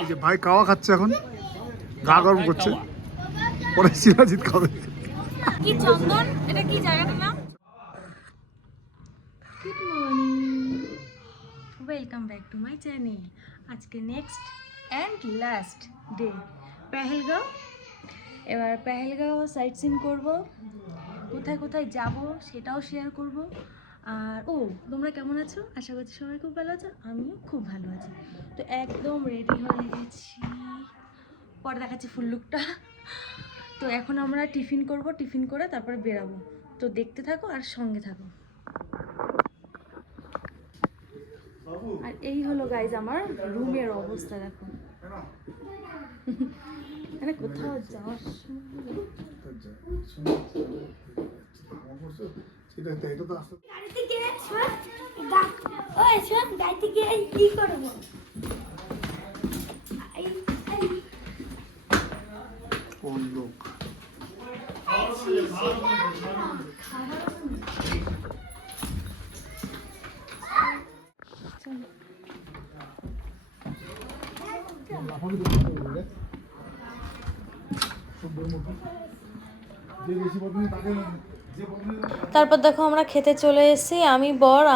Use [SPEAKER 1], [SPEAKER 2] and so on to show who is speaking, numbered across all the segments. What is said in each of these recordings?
[SPEAKER 1] এই যে ভাই কাওয়া খাচ্ছে এখন। গা গরম করছে। পরে শিলাজিৎ খাবে।
[SPEAKER 2] কি চন্দন? এটা কি জায়গাটার নাম? Good morning welcome back to my channel আজকে next and last day Pahalgam. এবার পেহেলগাঁও সাইট সিন করব। কোথায় কোথায় যাব সেটাও শেয়ার করব। আর ও তোমরা কেমন আছো? আশা করছি সবাই খুব ভালো আছো আমিও খুব ভালো আছি। তো একদম রেডি হয়ে গেছি। পরে দেখাচ্ছি ফুল লুকটা তো এখন আমরা টিফিন করব টিফিন করে তারপরে বেরাবো। তো দেখতে থাকো আর সঙ্গে থাকো। আর এই হলো গাইজ আমার রুমের অবস্থা দেখো। মানে কোথাও যাওয়ার সময়
[SPEAKER 1] সেটা এটা তো আসতে
[SPEAKER 3] গাড়ি থেকে শোন ওই শোন গাড়ি থেকে এই কি করব
[SPEAKER 1] কোন লোক যে বেশি তাকে
[SPEAKER 2] তারপর দেখো আমরা খেতে চলে এসেছি। আমি বর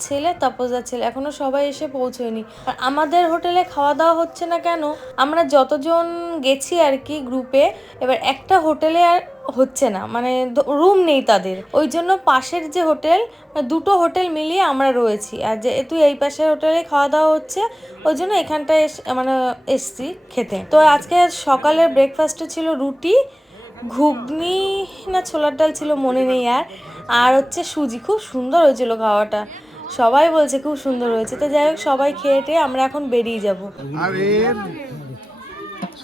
[SPEAKER 2] ছেলে তাপসদার ছেলে। এখনও সবাই এসে পৌঁছয়নি। আর আমাদের হোটেলে খাওয়া দাওয়া হচ্ছে না কেন? আমরা যতজন গেছি আর কি গ্রুপে এবার একটা হোটেলে আর হচ্ছে না। মানে রুম নেই তাদের। ওই জন্য পাশের যে হোটেল, দুটো হোটেল মিলিয়ে আমরা রয়েছি। আর যে যেহেতু এই পাশের হোটেলে খাওয়া দাওয়া হচ্ছে, ওই জন্য এখানটায় এস- মানে এসছি খেতে। তো আজকে সকালের ব্রেকফাস্টে ছিল রুটি, ঘুগনি না ছোলার ডাল ছিল, মনে নেই আর। আর হচ্ছে সুজি খুব সুন্দর হয়েছিল খাওয়াটা। সবাই বলছে খুব সুন্দর হয়েছে। তো যাই হোক সবাই খেয়ে টেয়ে আমরা এখন বেরিয়ে যাব।
[SPEAKER 1] আর এর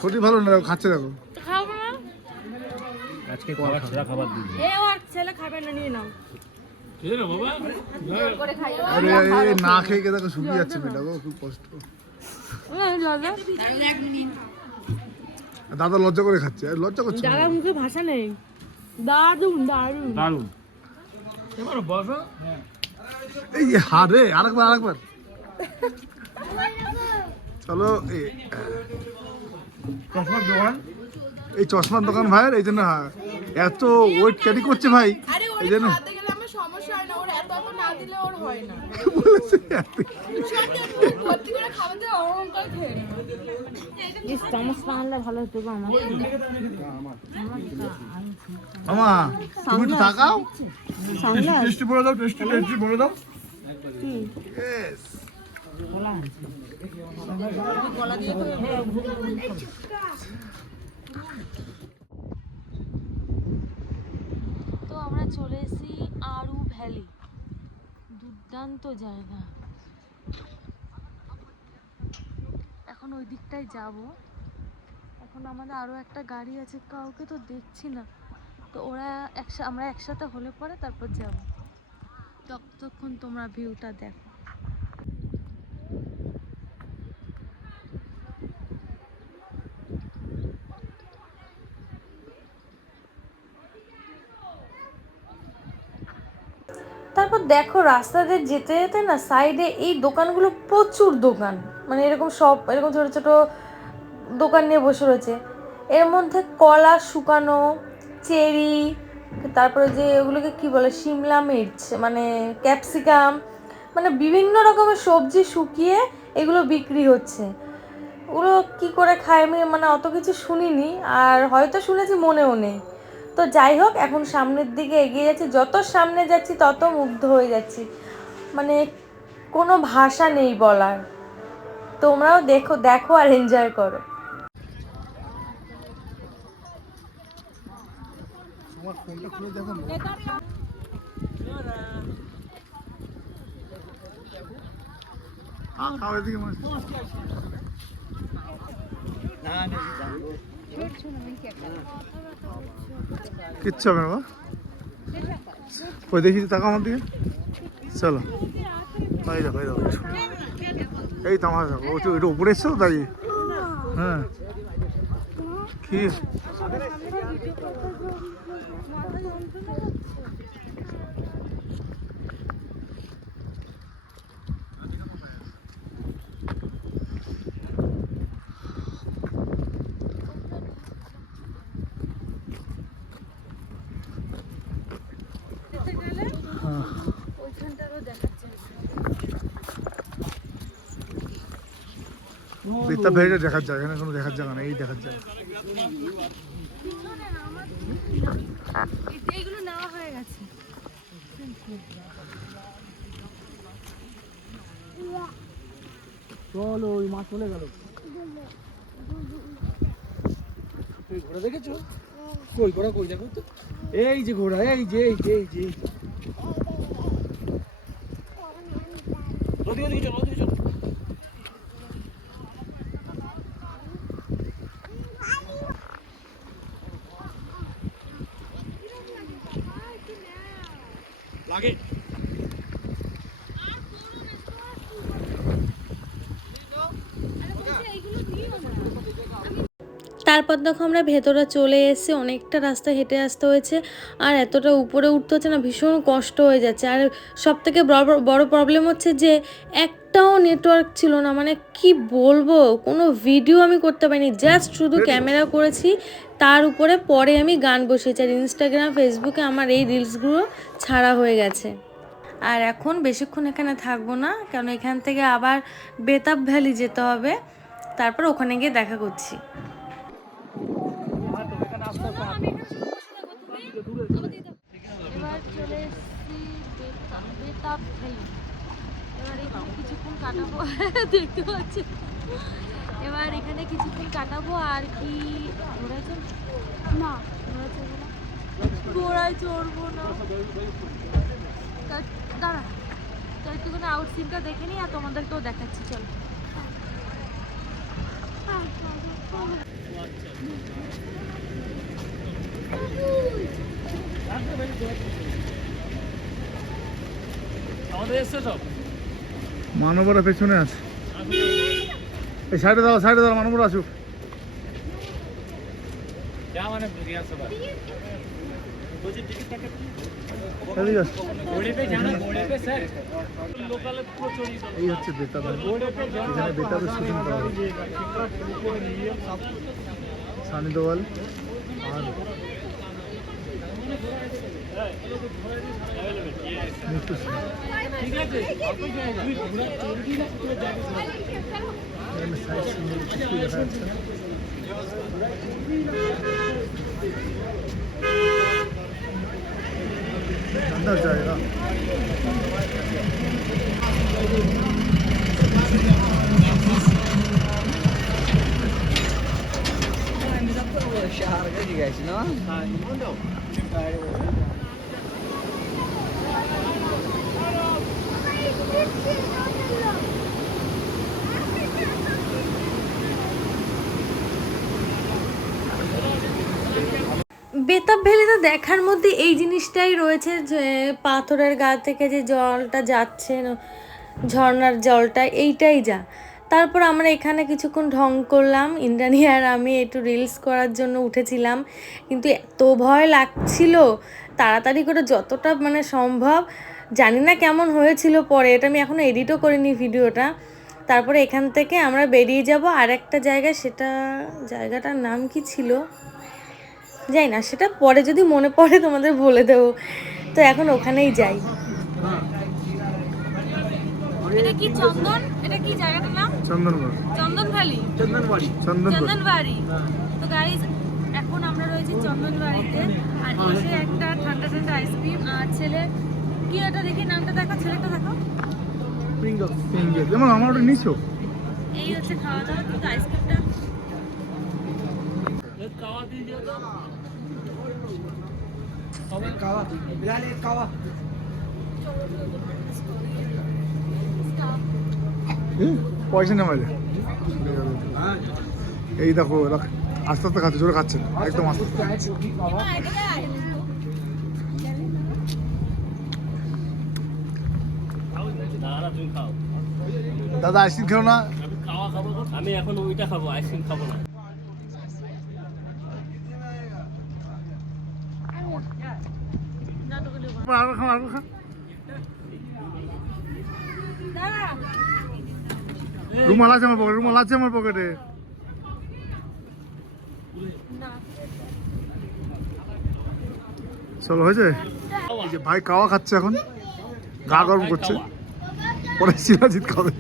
[SPEAKER 1] শরীর ভালো না খাচ্ছে দেখো।
[SPEAKER 4] আজকে খাবার সেরা খাবার দিন।
[SPEAKER 2] এ আর ছেলে খাবে না নিয়ে নাও।
[SPEAKER 1] আরে না খেয়ে কে দেখো শুকিয়ে যাচ্ছে মেয়েটা গো খুব কষ্ট। দাদা? লজ্জা করে খাচ্ছে লজ্জা করছে।
[SPEAKER 2] দাদার মুখে ভাষা নেই। দারুণ দারুণ
[SPEAKER 4] দারুণ এবার বসো।
[SPEAKER 1] এই হারে আরেকবার আরেকবার। চলো এই
[SPEAKER 4] চশমার দোকান?
[SPEAKER 1] এই চশমার দোকান ভাইয়ের এই জন্য এত ওয়েট ক্যারি করছে ভাই। এই জন্য
[SPEAKER 2] ভালো হতো গো আমার
[SPEAKER 1] তুমি একটু তাকাও।
[SPEAKER 4] টেস্টি বলে দাও টেস্টি টেস্টি বলে দাও।
[SPEAKER 1] Yes.
[SPEAKER 2] তো আমরা চলে এসেছি আরু ভ্যালি। দুর্দান্ত জায়গা। এখন ওই দিকটায় যাব। এখন আমাদের আরও একটা গাড়ি আছে, কাউকে তো দেখছি না। তো ওরা একসা, আমরা একসাথে হলে পরে তারপর যাব। ততক্ষণ তোমরা ভিউটা দেখো তারপর দেখো, রাস্তাতে যেতে যেতে না সাইডে এই দোকানগুলো প্রচুর দোকান। মানে এরকম সব, এরকম ছোটো ছোটো দোকান নিয়ে বসে রয়েছে। এর মধ্যে কলা শুকানো, চেরি, তারপরে যে ওগুলোকে কি বলে শিমলা মির্চ মানে ক্যাপসিকাম মানে বিভিন্ন রকমের সবজি শুকিয়ে এগুলো বিক্রি হচ্ছে। ওগুলো কি করে খায় আমি মানে অত কিছু শুনিনি, আর হয়তো শুনেছি, মনেও নেই। তো যাই হোক এখন সামনের দিকে এগিয়ে যাচ্ছি। যত সামনে যাচ্ছি তত মুগ্ধ হয়ে যাচ্ছি। মানে কোনো ভাষা নেই বলার। তোমরাও দেখো দেখো আর এনজয় করো।
[SPEAKER 1] আমার ফোনটা খুলে দেখো না। কিচ্ছু হবে না। ওই দেখি তো তাকাও আমার দিকে। চলো। ভাই দেখো এই দেখো এই তো আমার দেখো। একটু উপরে এসছো তাই। হ্যাঁ। কি? বেতা ভেড়িটা দেখার জায়গা এখানে কোনো দেখার জায়গা নেই এই দেখার জায়গা।
[SPEAKER 2] হয়ে
[SPEAKER 4] চলো ওই মাছ চলে গেল। তুই ঘোড়া দেখেছ? কই ঘোড়া কই দেখো তো? এই যে ঘোড়া এই যে এই যে এই যে। ওদিকে ওদিকে চলো লাগে
[SPEAKER 2] তারপর দেখো আমরা ভেতরে চলে এসে অনেকটা রাস্তা হেঁটে আসতে হয়েছে আর এতটা উপরে উঠতে হচ্ছে না ভীষণ কষ্ট হয়ে যাচ্ছে। আর সব থেকে বড় বড় প্রবলেম হচ্ছে যে একটাও নেটওয়ার্ক ছিল না মানে কি বলব কোনো ভিডিও আমি করতে পারিনি জাস্ট শুধু ক্যামেরা করেছি তার উপরে পরে আমি গান বসিয়েছি আর ইনস্টাগ্রাম ফেসবুকে আমার এই রিলসগুলো ছাড়া হয়ে গেছে। আর এখন বেশিক্ষণ এখানে থাকব না কারণ এখান থেকে আবার বেতাব ভ্যালি যেতে হবে। তারপর ওখানে গিয়ে দেখা করছি। কিছুক্ষণ কাটাবো। দেখতে পাচ্ছি। এবার এখানে কিছুক্ষণ কাটাবো আর কি? ঘোড়ায় না। ঘোড়ায় চড়বো না? ঘোড়ায় চড়বো না। তা- দাঁড়া। তো একটুখানি আউট সিনটা দেখে নিই আর তোমাদেরকেও দেখাচ্ছি চলো।
[SPEAKER 4] আমাদের এসছে? সব
[SPEAKER 1] মানবরা পেছনে আছে। এই সাইডে দাও সাইডে দাও মানুষ আসুক।
[SPEAKER 4] মানে
[SPEAKER 1] এই হচ্ছে বেতাব এখানে বেতাবের শুটিং করা হচ্ছে সানি দেওয়াল। আর মৃত্যু সিং।
[SPEAKER 4] ঠিক আছে তুই ঘোড়া চড়বি না তুই যাবি
[SPEAKER 1] এখানে সাইড সিনের কিছু দেখা যাচ্ছে ঠান্ডার জায়গা
[SPEAKER 2] বেতাব ভ্যালিতে দেখার মধ্যে এই জিনিসটাই রয়েছে যে, পাথরের গা থেকে যে জলটা যাচ্ছে ঝর্ণার জলটা, এইটাই যা। তারপর আমরা এখানে কিছুক্ষণ ঢং করলাম। ইন্দ্রাণী আর আমি একটু রিলস করার জন্য উঠেছিলাম। কিন্তু এত ভয় লাগছিল, তাড়াতাড়ি করে যতটা মানে সম্ভব। জানি না কেমন হয়েছিল পরে, এটা আমি এখনও এডিটও করিনি ভিডিওটা। তারপরে এখান থেকে আমরা বেরিয়ে যাব। আর একটা জায়গায়, সেটা জায়গাটার নাম কি ছিল? যাই না সেটা পরে যদি মনে পড়ে তোমাদের বলে দেবো। তো এখন ওখানেই যাই। এটা কি চন্দন? এটা কি জায়গাটার নাম?
[SPEAKER 4] চন্দনবাড়ি।
[SPEAKER 2] চন্দনবাড়ি তো গাইজ এখন আমরা রয়েছি চন্দনবাড়িতে। আর এসে একটা ঠান্ডা ঠান্ডা আইসক্রিম আর ছেলে কি এটা দেখি? নামটা দেখো ছেলেটা দেখো।
[SPEAKER 4] প্রিঙ্গল
[SPEAKER 1] পিঙ্গে যেমন আমার ওটা নিছো?
[SPEAKER 2] এই হচ্ছে খাওয়া দাওয়া কিন্তু আইসক্রিমটা
[SPEAKER 4] কাওয়া দিয়ে দিও তো।
[SPEAKER 1] পয়সা নেওয়ালে এই দেখো আস্তে আস্তে খাচ্ছে জোরে খাচ্ছে না একদম আস্তে আস্তে
[SPEAKER 4] খাও
[SPEAKER 1] দাদা আইসক্রিম খেলো না?
[SPEAKER 4] আমি এখন ওইটা খাব আইসক্রিম খাব না।
[SPEAKER 1] আরো খাও আরো খা রুমাল আছে আমার পকেটে রুমাল আছে আমার পকেটে চলো হয়েছে এই যে ভাই কাওয়া খাচ্ছে এখন গা গরম করছে পরে শিলাজিৎ খাবে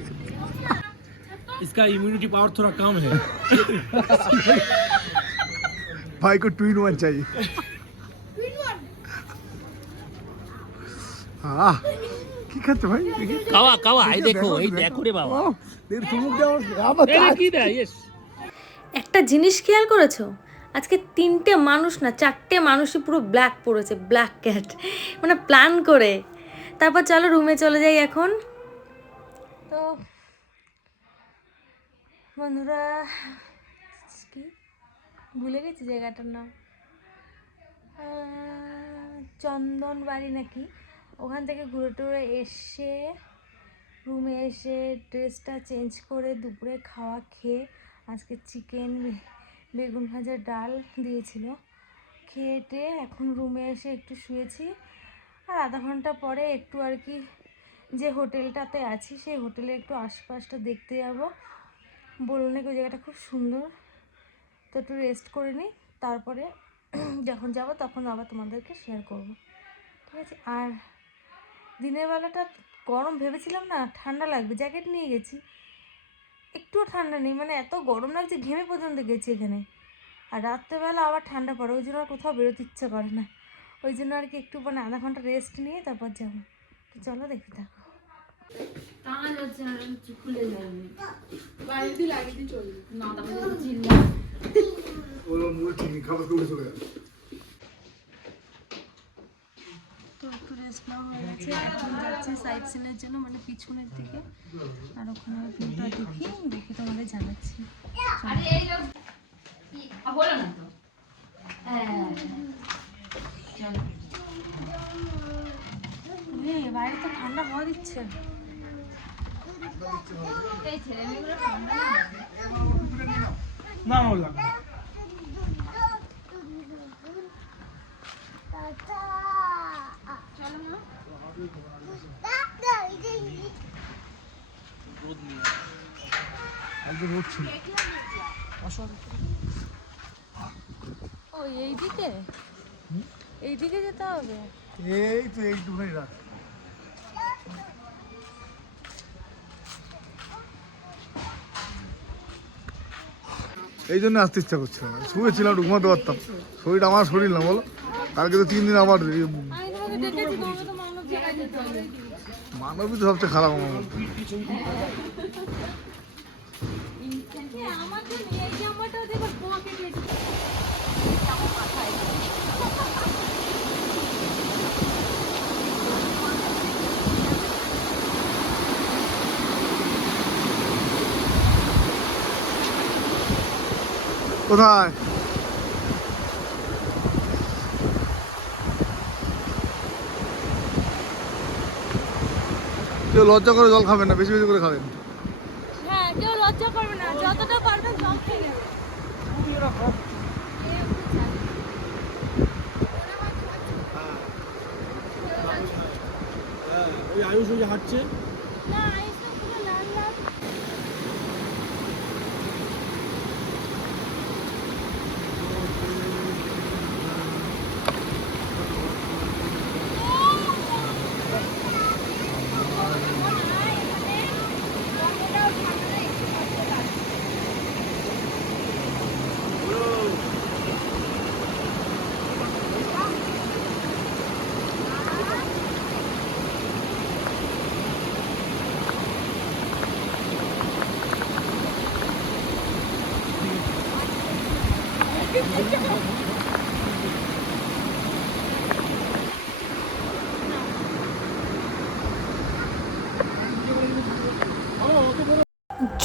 [SPEAKER 4] इसका इम्यूनिटी पावर थोड़ा कम है
[SPEAKER 1] भाई को ट्विन वन चाहिए हाँ কি খাচ্ছে ভাই?
[SPEAKER 5] কাওয়া কাওয়া এই দেখো এই দেখো। রে বাবা।
[SPEAKER 1] ও, চুমুক দেওয়া আবার
[SPEAKER 5] কি দেয়? ইয়েস।
[SPEAKER 2] একটা জিনিস খেয়াল করেছ? আজকে তিনটে মানুষ না চারটে মানুষই পুরো ব্ল্যাক পড়েছে ব্ল্যাক ক্যাট মানে প্ল্যান করে। তারপর চলো রুমে চলে যাই এখন। তো বন্ধুরা কি? ভুলে গেছি জায়গাটার নাম। চন্দন বাড়ি নাকি? ওখান থেকে ঘুরে টুরে এসে রুমে এসে ড্রেসটা চেঞ্জ করে দুপুরে খাওয়া খেয়ে আজকে চিকেন বেগুন ভাজা, ডাল দিয়েছিল। খেয়ে এখন রুমে এসে একটু শুয়েছি। আর আধা ঘণ্টা পরে একটু আর কি যে হোটেলটাতে আছি, সেই হোটেলে একটু আশপাশটা দেখতে যাব। বলুন নাকি ওই জায়গাটা খুব সুন্দর। তো একটু রেস্ট করে নিই, তারপরে যখন যাব তখন আবার তোমাদেরকে শেয়ার করব। ঠিক আছে? আর দিনের বেলাটা গরম ভেবেছিলাম না ঠান্ডা লাগবে জ্যাকেট নিয়ে গেছি। একটুও ঠান্ডা নেই মানে এত গরম লাগছে ঘেমে পর্যন্ত গেছি এখানে। আর রাত্রেবেলা আবার ঠান্ডা পড়ে ওই জন্য আর কোথাও বেরোতে ইচ্ছে করে না। ওই জন্য আর কি একটু মানে আধা ঘণ্টা রেস্ট নিয়ে তারপর যাব। তো চলো দেখতে থাকো
[SPEAKER 6] বাইরে দিয়ে লাগিয়ে চলবে
[SPEAKER 1] ওরা মুড়ে চিনি খাবার করে চলে গেল
[SPEAKER 2] তো রেস্ট হয়ে গেছে এখন যাচ্ছি সাইড সিনের জন্য মানে পিছনের দিকে আর ওখানে ভিউটা দেখি দেখে তোমাদের জানাচ্ছি এই, বাইরে তো ঠান্ডা হাওয়া দিচ্ছে
[SPEAKER 4] না। আমার লাগবে
[SPEAKER 1] একদম রোদ ছিল
[SPEAKER 2] ও এইদিকে? এইদিকে যেতে হবে?
[SPEAKER 1] এই তো এইটুখানি রাত। এই জন্য আসতে ইচ্ছা করছিল না। শুয়েছিলাম একটু ঘুমাতে পারতাম শরীরটা আমার শরীর না বলো? কালকে তো তিন দিন আবার এই মানবই তো সবচেয়ে খারাপ আমার মধ্যে কোথায়? লজ্জা করে জল খাবেন না বেশি বেশি করে খাবেন।
[SPEAKER 2] হ্যাঁ কেউ লজ্জা করবে না যতটা পারবেন জল খেয়ে
[SPEAKER 4] ওই আয়ুষ ওই যে হাঁটছে।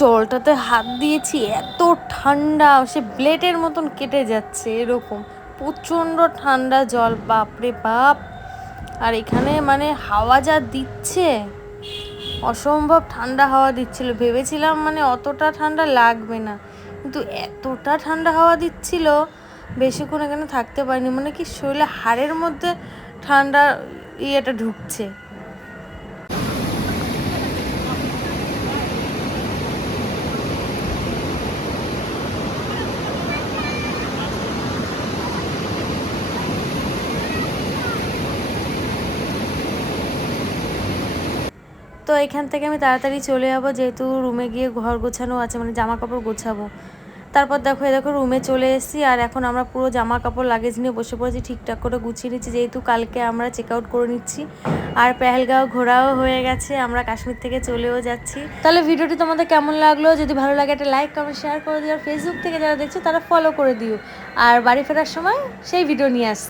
[SPEAKER 2] জলটাতে হাত দিয়েছি, এত ঠান্ডা, সে ব্লেডের মতন কেটে যাচ্ছে এরকম। প্রচণ্ড ঠান্ডা জল, বাপরে বাপ। আর এখানে মানে হাওয়া যা দিচ্ছে, অসম্ভব ঠান্ডা হাওয়া দিচ্ছিল। ভেবেছিলাম মানে অতটা ঠান্ডা লাগবে না, কিন্তু এতটা ঠান্ডা হাওয়া দিচ্ছিল, বেশিক্ষণ এখানে থাকতে পারিনি। মানে কি শরীরে হাড়ের মধ্যে ঠান্ডা ইয়েটা ঢুকছে। তো এখান থেকে আমি তাড়াতাড়ি চলে যাব, যেহেতু রুমে গিয়ে ঘর গোছানো আছে মানে জামা কাপড় গোছাবো। তারপর দেখো দেখো রুমে চলে এসেছি, আর এখন আমরা পুরো জামা কাপড় লাগেজ নিয়ে বসে পড়েছি, ঠিকঠাক করে গুছিয়ে নিচ্ছি, যেহেতু কালকে আমরা চেক আউট করে নিচ্ছি। আর পেহেলগাঁও ঘোরাও হয়ে গেছে, আমরা কাশ্মীর থেকে চলেও যাচ্ছি। তাহলে ভিডিওটি তোমাদের কেমন লাগল? যদি ভালো লাগে, একটা লাইক কমেন্ট শেয়ার করে দিও। আর ফেসবুক থেকে যারা দেখছ, তারা ফলো করে দিও। আর বাড়ি ফেরার সময় সেই ভিডিও নিয়ে আস